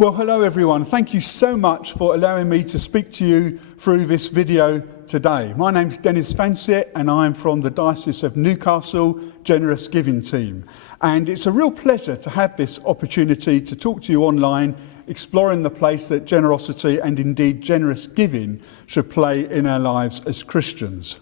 Well, hello everyone. Thank you so much for allowing me to speak to you through this video today. My name's Dennis Fancett and I'm from the Diocese of Newcastle Generous Giving team. And it's a real pleasure to have this opportunity to talk to you online, exploring the place that generosity and indeed generous giving should play in our lives as Christians.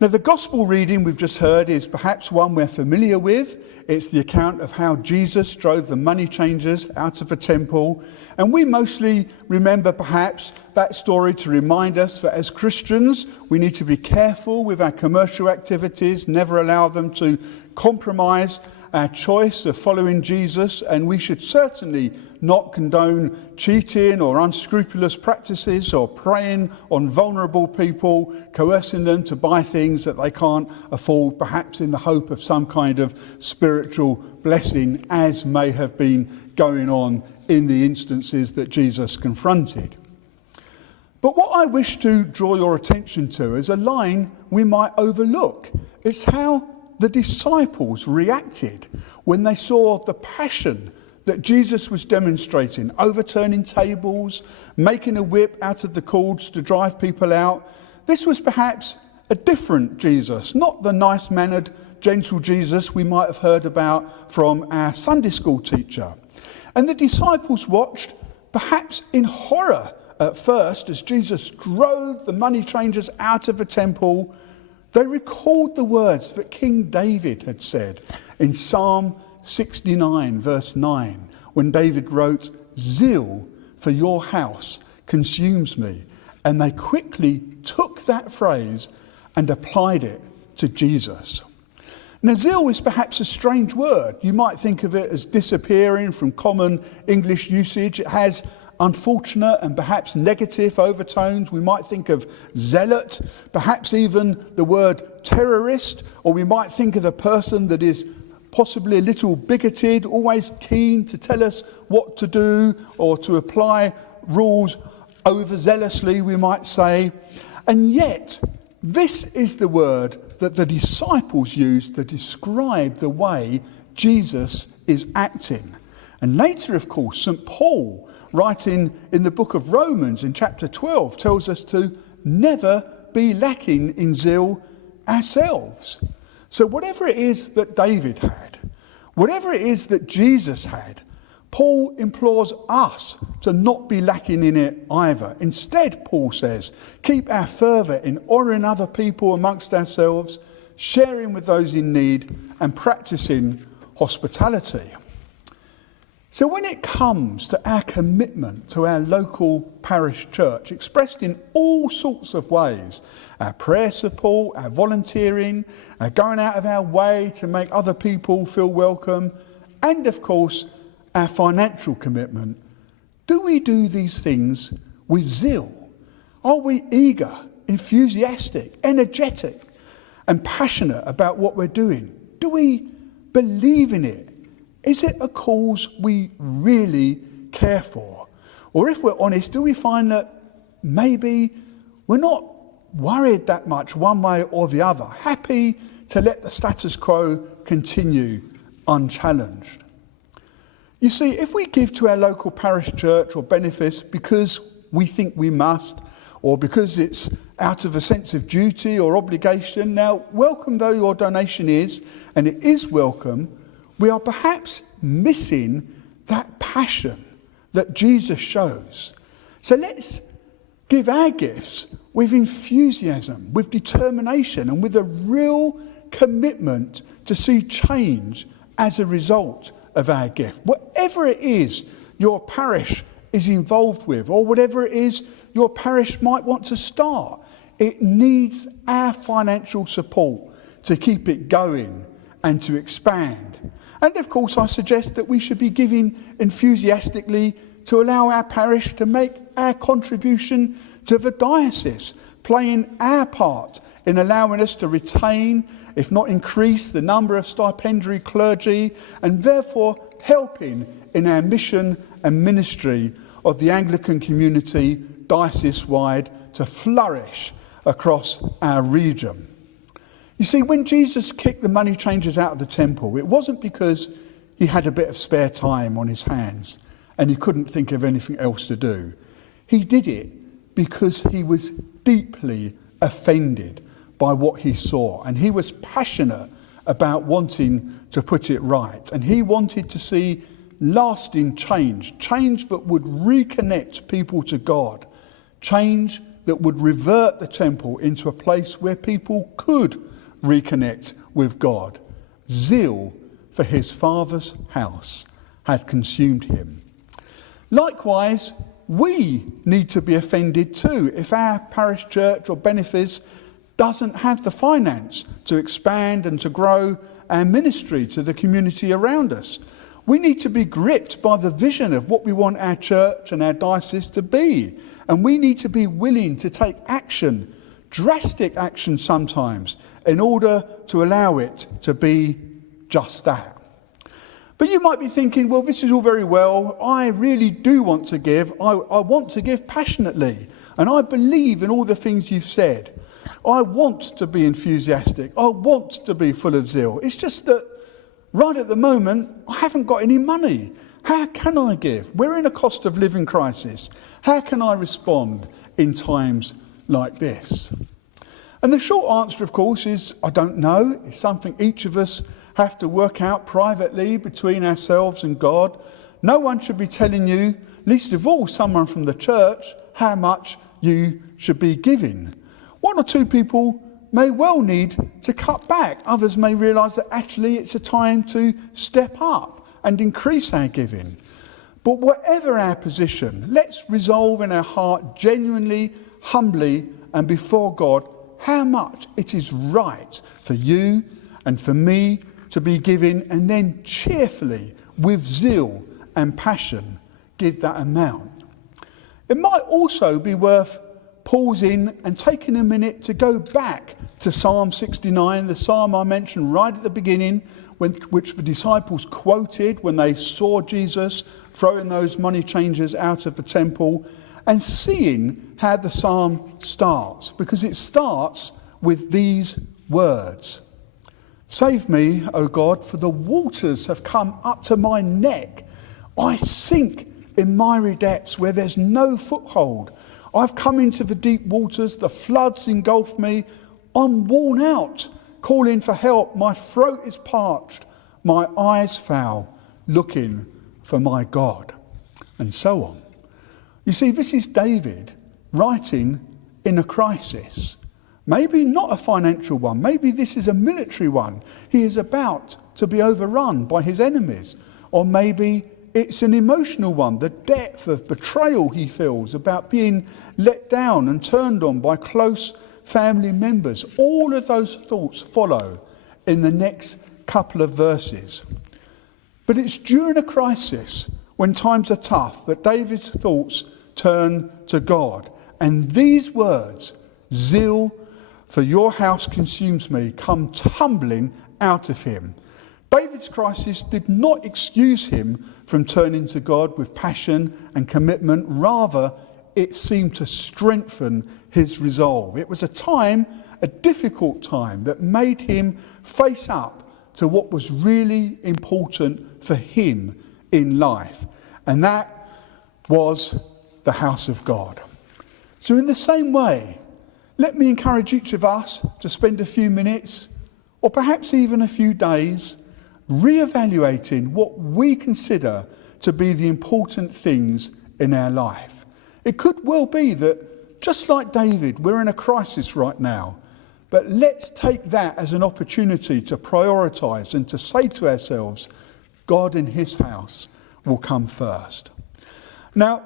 Now, the gospel reading we've just heard is perhaps one we're familiar with. It's the account of how Jesus drove the money changers out of a temple. And we mostly remember perhaps that story to remind us that as Christians, we need to be careful with our commercial activities, never allow them to compromise our choice of following Jesus, and we should certainly not condone cheating or unscrupulous practices or preying on vulnerable people, coercing them to buy things that they can't afford, perhaps in the hope of some kind of spiritual blessing, as may have been going on in the instances that Jesus confronted. But what I wish to draw your attention to is a line we might overlook. It's how the disciples reacted when they saw the passion that Jesus was demonstrating, overturning tables, making a whip out of the cords to drive people out. This was perhaps a different Jesus, not the nice-mannered, gentle Jesus we might have heard about from our Sunday school teacher. And the disciples watched, perhaps in horror at first, as Jesus drove the money changers out of the temple. They recalled the words that King David had said in Psalm 69, verse 9, when David wrote, "Zeal for your house consumes me." And they quickly took that phrase and applied it to Jesus. Now, zeal is perhaps a strange word. You might think of it as disappearing from common English usage. It has unfortunate and perhaps negative overtones. We might think of zealot, perhaps even the word terrorist, or we might think of a person that is possibly a little bigoted, always keen to tell us what to do or to apply rules overzealously, we might say. And yet, this is the word that the disciples used to describe the way Jesus is acting. And later, of course, St. Paul, writing in the book of Romans in chapter 12, tells us to never be lacking in zeal ourselves. So whatever it is that David had, whatever it is that Jesus had, Paul implores us to not be lacking in it either. Instead, Paul says, keep our fervour in honouring other people amongst ourselves, sharing with those in need, and practising hospitality. So when it comes to our commitment to our local parish church, expressed in all sorts of ways, our prayer support, our volunteering, our going out of our way to make other people feel welcome, and of course, our financial commitment, do we do these things with zeal? Are we eager, enthusiastic, energetic, and passionate about what we're doing? Do we believe in it? Is it a cause we really care for? Or if we're honest, do we find that maybe we're not worried that much one way or the other, happy to let the status quo continue unchallenged? You see, if we give to our local parish church or benefice because we think we must, or because it's out of a sense of duty or obligation, now welcome though your donation is, and it is welcome, we are perhaps missing that passion that Jesus shows. So let's give our gifts with enthusiasm, with determination, and with a real commitment to see change as a result of our gift. Whatever it is your parish is involved with, or whatever it is your parish might want to start, it needs our financial support to keep it going and to expand. And of course, I suggest that we should be giving enthusiastically to allow our parish to make our contribution to the diocese, playing our part in allowing us to retain, if not increase, the number of stipendiary clergy, and therefore helping in our mission and ministry of the Anglican community diocese-wide to flourish across our region. You see, when Jesus kicked the money changers out of the temple, it wasn't because he had a bit of spare time on his hands. and he couldn't think of anything else to do. He did it because he was deeply offended by what he saw, and he was passionate about wanting to put it right, and he wanted to see lasting change that would reconnect people to God, change that would revert the temple into a place where people could reconnect with God. Zeal for his Father's house had consumed him. Likewise, we need to be offended too if our parish church or benefice doesn't have the finance to expand and to grow our ministry to the community around us. We need to be gripped by the vision of what we want our church and our diocese to be. And we need to be willing to take action, drastic action sometimes, in order to allow it to be just that. But you might be thinking, well, this is all very well. I really do want to give. I want to give passionately. And I believe in all the things you've said. I want to be enthusiastic. I want to be full of zeal. It's just that right at the moment, I haven't got any money. How can I give? We're in a cost of living crisis. How can I respond in times like this? And the short answer, of course, is I don't know. It's something each of us have to work out privately between ourselves and God. No one should be telling you, least of all someone from the church, how much you should be giving. One or two people may well need to cut back. Others may realise that actually it's a time to step up and increase our giving. But whatever our position, let's resolve in our heart genuinely, humbly and before God how much it is right for you and for me to be giving, and then cheerfully, with zeal and passion, give that amount. It might also be worth pausing and taking a minute to go back to Psalm 69, the psalm I mentioned right at the beginning, which the disciples quoted when they saw Jesus throwing those money changers out of the temple, and seeing how the psalm starts, because it starts with these words. Save me, O God, for the waters have come up to my neck. I sink in miry depths where there's no foothold. I've come into the deep waters, the floods engulf me. I'm worn out, calling for help. My throat is parched, my eyes foul, looking for my God. And so on. You see, this is David writing in a crisis. Maybe not a financial one. Maybe this is a military one. He is about to be overrun by his enemies. Or maybe it's an emotional one, the depth of betrayal he feels about being let down and turned on by close family members. All of those thoughts follow in the next couple of verses. But it's during a crisis, when times are tough, that David's thoughts turn to God. And these words, zeal for your house consumes me, come tumbling out of him. David's crisis did not excuse him from turning to God with passion and commitment. Rather, it seemed to strengthen his resolve. It was a difficult time that made him face up to what was really important for him in life. And that was the house of God. So in the same way, let me encourage each of us to spend a few minutes, or perhaps even a few days, re-evaluating what we consider to be the important things in our life. It could well be that, just like David, we're in a crisis right now, but let's take that as an opportunity to prioritise and to say to ourselves, God in his house will come first. Now,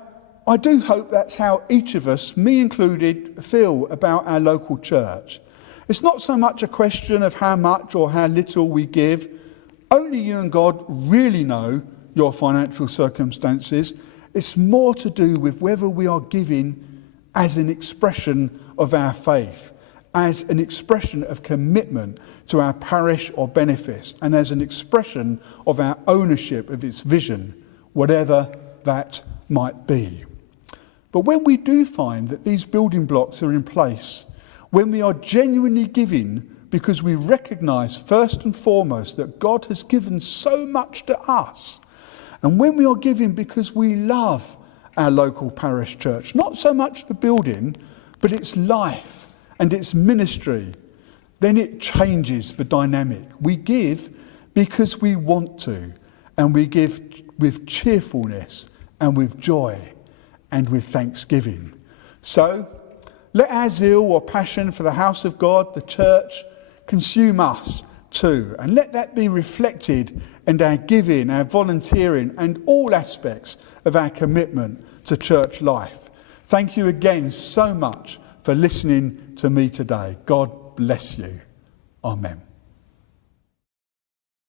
I do hope that's how each of us, me included, feel about our local church. It's not so much a question of how much or how little we give. Only you and God really know your financial circumstances. It's more to do with whether we are giving as an expression of our faith, as an expression of commitment to our parish or benefice, and as an expression of our ownership of its vision, whatever that might be. But when we do find that these building blocks are in place, when we are genuinely giving because we recognise first and foremost that God has given so much to us, And when we are giving because we love our local parish church, not so much the building, but its life and its ministry, then it changes the dynamic. We give because we want to, and we give with cheerfulness and with joy and with thanksgiving. So let our zeal or passion for the house of God, the church, consume us too, and let that be reflected in our giving, our volunteering, and all aspects of our commitment to church life. Thank you again so much for listening to me today. God bless you. Amen.